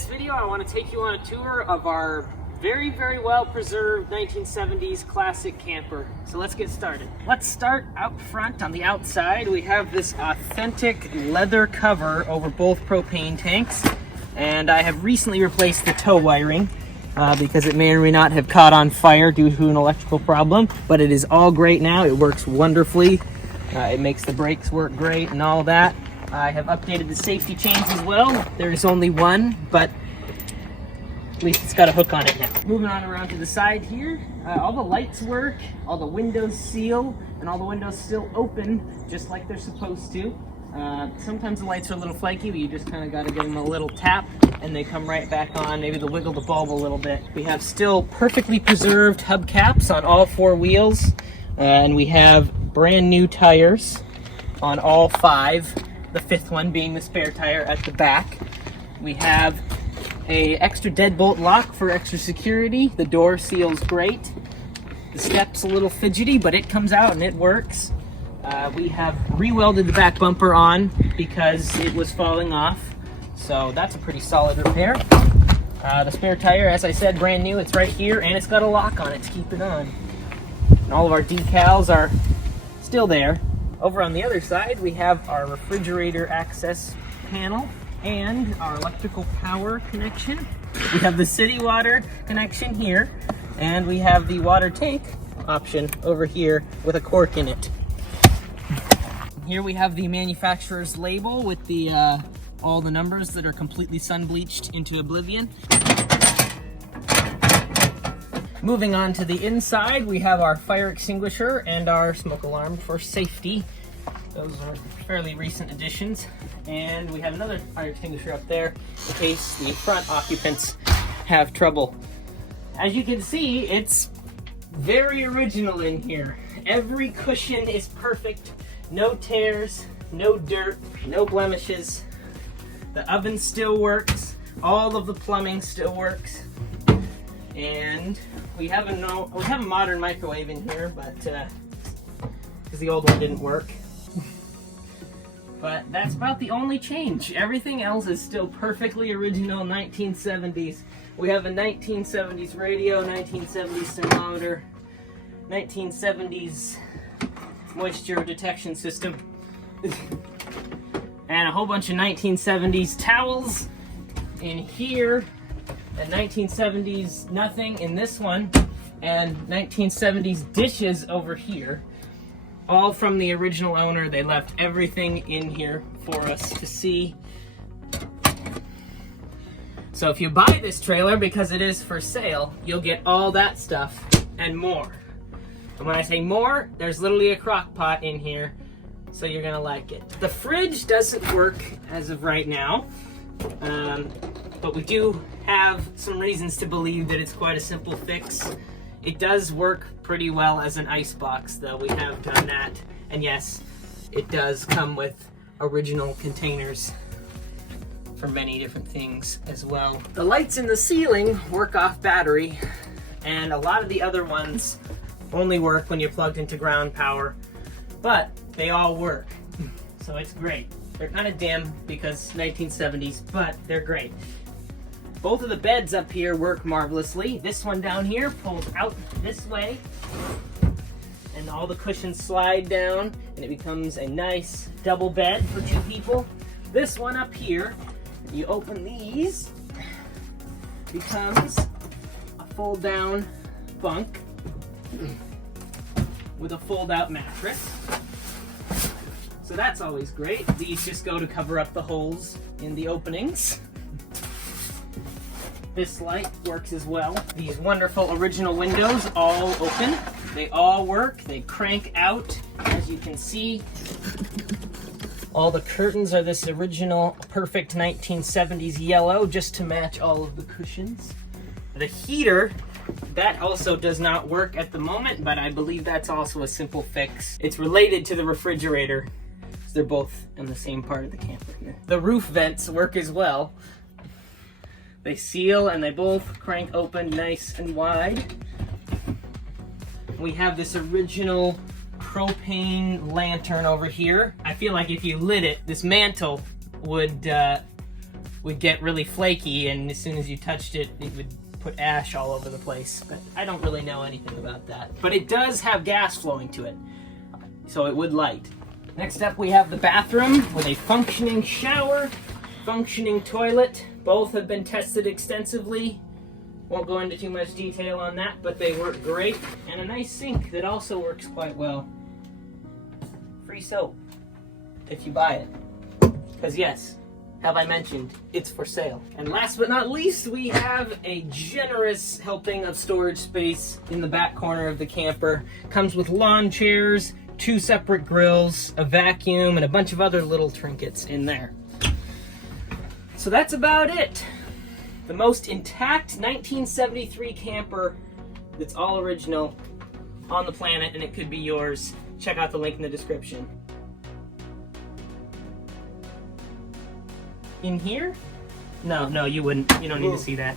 this video, I want to take you on a tour of our very, very well preserved 1970s classic camper. So let's get started. Let's start out front on the outside. We have this authentic leather cover over both propane tanks. And I have recently replaced the tow wiring because it may or may not have caught on fire due to an electrical problem. But it is all great now. It works wonderfully. It makes the brakes work great and all that. I have updated the safety chains as well. There's only one, but at least it's got a hook on it now. Moving on around to the side here, all the lights work, all the windows seal, and all the windows still open just like they're supposed to. Sometimes the lights are a little flaky, but you just kind of got to give them a little tap and they come right back on. Maybe they'll wiggle the bulb a little bit. We have still perfectly preserved hubcaps on all four wheels, and we have brand new tires on all five. The fifth one being the spare tire at the back. We have a extra deadbolt lock for extra security. The door seals great. The step's a little fidgety, but it comes out and it works. We have re-welded the back bumper on because it was falling off. So that's a pretty solid repair. The spare tire, as I said, brand new. It's right here and it's got a lock on it to keep it on. And all of our decals are still there. Over on the other side, we have our refrigerator access panel and our electrical power connection. We have the city water connection here, and we have the water tank option over here with a cork in it. Here we have the manufacturer's label with the all the numbers that are completely sun bleached into oblivion. Moving on to the inside, we have our fire extinguisher and our smoke alarm for safety. Those are fairly recent additions. And we have another fire extinguisher up there in case the front occupants have trouble. As you can see, it's very original in here. Every cushion is perfect. No tears, no dirt, no blemishes. The oven still works. All of the plumbing still works. And we have a modern microwave in here, but because the old one didn't work. But that's about the only change. Everything else is still perfectly original 1970s. We have a 1970s radio, 1970s thermometer, 1970s moisture detection system, and a whole bunch of 1970s towels in here. And 1970s nothing in this one, and 1970s dishes over here, all from the original owner. They left everything in here for us to see. So if you buy this trailer, because it is for sale, you'll get all that stuff and more. And when I say more, there's literally a crock pot in here, so you're gonna like it. The fridge doesn't work as of right now. But we do have some reasons to believe that it's quite a simple fix. It does work pretty well as an ice box, though. We have done that. And yes, it does come with original containers for many different things as well. The lights in the ceiling work off battery, and a lot of the other ones only work when you're plugged into ground power, but they all work. So it's great. They're kind of dim because 1970s, but they're great. Both of the beds up here work marvelously. This one down here pulls out this way, and all the cushions slide down, and it becomes a nice double bed for two people. This one up here, you open these, becomes a fold-down bunk with a fold-out mattress. So that's always great. These just go to cover up the holes in the openings. This light works as well. These wonderful original windows all open. They all work. They crank out, as you can see. All the curtains are this original perfect 1970s yellow, just to match all of the cushions. The heater, that also does not work at the moment, but I believe that's also a simple fix. It's related to the refrigerator. They're both in the same part of the camper here. The roof vents work as well. They seal and they both crank open nice and wide. We have this original propane lantern over here. I feel like if you lit it, this mantle would would get really flaky, and as soon as you touched it, it would put ash all over the place. But I don't really know anything about that. But it does have gas flowing to it, so it would light. Next up, we have the bathroom with a functioning shower, functioning toilet. Both have been tested extensively. Won't go into too much detail on that, but they work great. And a nice sink that also works quite well. Free soap, if you buy it. Because yes, have I mentioned, it's for sale. And last but not least, we have a generous helping of storage space in the back corner of the camper. Comes with lawn chairs, 2 separate grills, a vacuum, and a bunch of other little trinkets in there. So that's about it. The most intact 1973 camper that's all original on the planet, and it could be yours. Check out the link in the description. In here? No, you wouldn't. You don't need to see that.